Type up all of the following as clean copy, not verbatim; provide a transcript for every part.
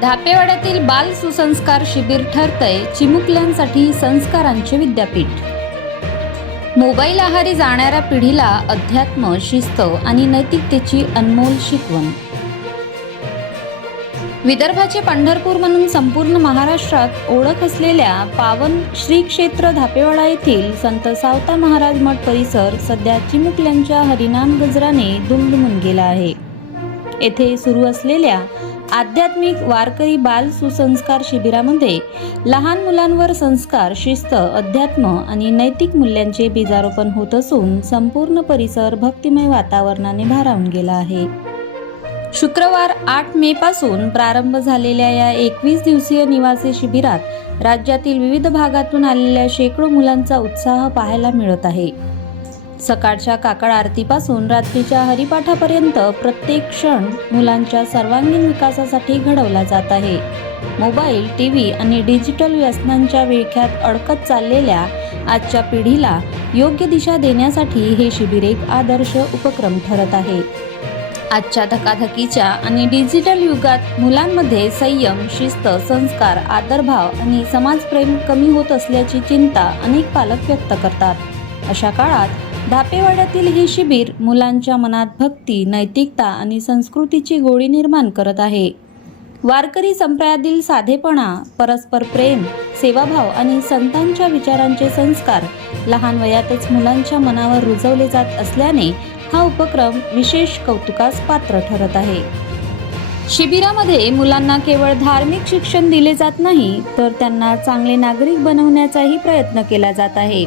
धापेवाड्यातील बाल सुसंस्कार शिबिर ठरतंय चिमुकल्यांसाठी संस्कारांचे विद्यापीठ। मोबाईल आहारी जाणाऱ्या पिढीला अध्यात्म, शिस्त आणि नैतिकतेची अनमोल शिकवण। विदर्भाचे पंढरपूर म्हणून संपूर्ण महाराष्ट्रात ओळख असलेल्या पावन श्री क्षेत्र धापेवाडा येथील संत सावता महाराज मठ परिसर सध्या चिमुकल्यांच्या हरिनाम गजराने दुमदुमून गेला आहे। येथे सुरू असलेल्या आध्यात्मिक वारकरी बाल सुसंस्कार शिबिरामध्ये लहान मुलांवर संस्कार, शिस्त, अध्यात्म आणि नैतिक मूल्यांचे बीजारोपण होत असून संपूर्ण परिसर भक्तिमय वातावरणाने भारावून गेला आहे। शुक्रवार 8 मे पासून प्रारंभ झालेल्या या 21 दिवसीय निवासी शिबिरात राज्यातील विविध भागातून आलेल्या शेकडो मुलांचा उत्साह पाहायला मिळत आहे। सकाळच्या काकड आरतीपासून रात्रीच्या हरिपाठापर्यंत प्रत्येक क्षण मुलांच्या सर्वांगीण विकासासाठी घडवला जात आहे। मोबाईल, टीव्ही आणि डिजिटल व्यसनांच्या विळख्यात अडकत चाललेल्या आजच्या पिढीला योग्य दिशा देण्यासाठी हे शिबिर एक आदर्श उपक्रम ठरत आहे। आजच्या धकाधकीच्या आणि डिजिटल युगात मुलांमध्ये संयम, शिस्त, संस्कार, आदरभाव आणि समाजप्रेम कमी होत असल्याची चिंता अनेक पालक व्यक्त करतात। अशा काळात धापेवाड्यातील हे शिबिर मुलांच्या मनात भक्ती, नैतिकता आणि संस्कृतीची गोडी निर्माण करत आहे। वारकरी संप्रदायातील साधेपणा, परस्पर प्रेम, सेवाभाव आणि संतांच्या विचारांचे संस्कार लहान वयातच मुलांच्या मनावर रुजवले जात असल्याने हा उपक्रम विशेष कौतुकास पात्र ठरत आहे। शिबिरामध्ये मुलांना केवळ धार्मिक शिक्षण दिले जात नाही, तर त्यांना चांगले नागरिक बनवण्याचाही प्रयत्न केला जात आहे।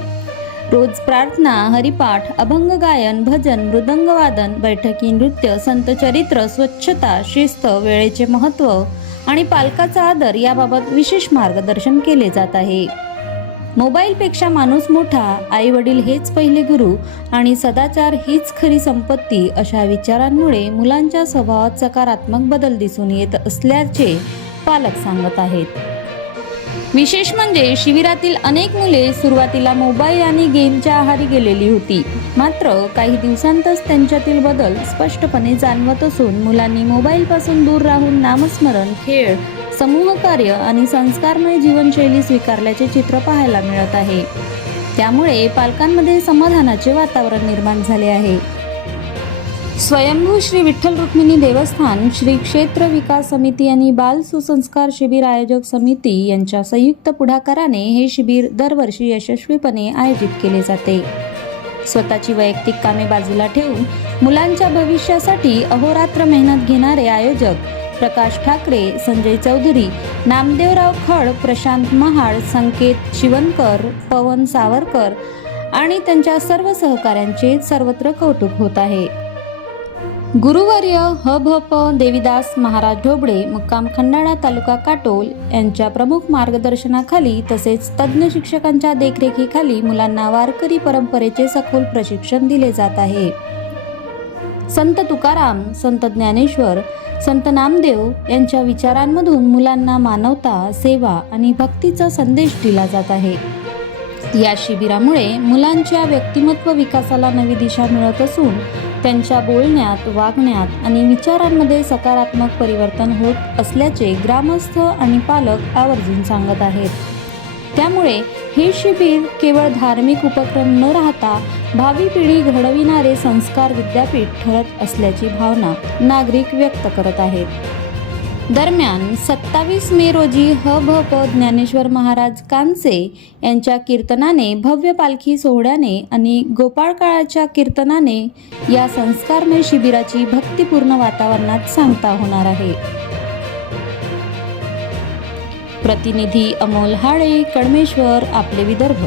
रोज प्रार्थना, हरिपाठ, अभंग गायन, भजन, मृदंग वादन, बैठकी, नृत्य, संत चरित्र, स्वच्छता, शिस्त, वेळेचे महत्त्व आणि पालकाचा आदर याबाबत विशेष मार्गदर्शन केले जात आहे। मोबाईलपेक्षा माणूस मोठा, आई वडील हेच पहिले गुरु आणि सदाचार हीच खरी संपत्ती अशा विचारांमुळे मुलांच्या स्वभावात सकारात्मक बदल दिसून येत असल्याचे पालक सांगत आहेत। विशेष म्हणजे शिबिरातील अनेक मुले सुरुवातीला मोबाईल आणि गेमच्या आहारी गेलेली होती, मात्र काही दिवसांतच त्यांच्यातील बदल स्पष्टपणे जाणवत असून मुलांनी मोबाईलपासून दूर राहून नामस्मरण, खेळ, समूह कार्य आणि संस्कारमय जीवनशैली स्वीकारल्याचे चित्र पाहायला मिळत आहे। त्यामुळे पालकांमध्ये समाधानाचे वातावरण निर्माण झाले आहे। स्वयंभू श्री विठ्ठल रुक्मिणी देवस्थान, श्री क्षेत्र विकास समिती आणि बाल सुसंस्कार शिबिर आयोजक समिती यांच्या संयुक्त पुढाकाराने हे शिबिर दरवर्षी यशस्वीपणे आयोजित केले जाते। स्वतःची वैयक्तिक कामे बाजूला ठेवून मुलांच्या भविष्यासाठी अहोरात्र मेहनत घेणारे आयोजक प्रकाश ठाकरे, संजय चौधरी, नामदेवराव खड, प्रशांत महाड, संकेत शिवनकर, पवन सावरकर आणि त्यांच्या सर्व सहकाऱ्यांचे सर्वत्र कौतुक होत आहे। गुरुवर्य ह.भ.प. देवीदास महाराज ढोबळे, मुक्काम खंडाळा, तालुका काटोल यांच्या प्रमुख मार्गदर्शनाखाली तसेच तज्ज्ञ शिक्षकांच्या देखरेखीखाली मुलांना वारकरी परंपरेचे सखोल प्रशिक्षण दिले जात आहे। संत तुकाराम, संत ज्ञानेश्वर, संत नामदेव यांच्या विचारांमधून मुलांना मानवता, सेवा आणि भक्तीचा संदेश दिला जात आहे। या शिबिरामुळे मुलांच्या व्यक्तिमत्व विकासाला नवी दिशा मिळत असून त्यांच्या बोलण्यात, वागण्यात आणि विचारांमध्ये सकारात्मक परिवर्तन होत असल्याचे ग्रामस्थ आणि पालक आवर्जून सांगत आहेत। त्यामुळे हे शिबिर केवळ धार्मिक उपक्रम न राहता भावी पिढी घडविणारे संस्कार विद्यापीठ ठरत असल्याची भावना नागरिक व्यक्त करत आहेत। दरम्यान 27 मे रोजी ह.भ.प. ज्ञानेश्वर महाराज कांसे यांच्या कीर्तनाने, भव्य पालखी सोहळ्याने आणि गोपाळकाळाच्या कीर्तनाने या संस्कारमय शिबिराची भक्तिपूर्ण वातावरणात सांगता होणार आहे। प्रतिनिधी अमोल हाळे, कडमेश्वर, आपले विदर्भ।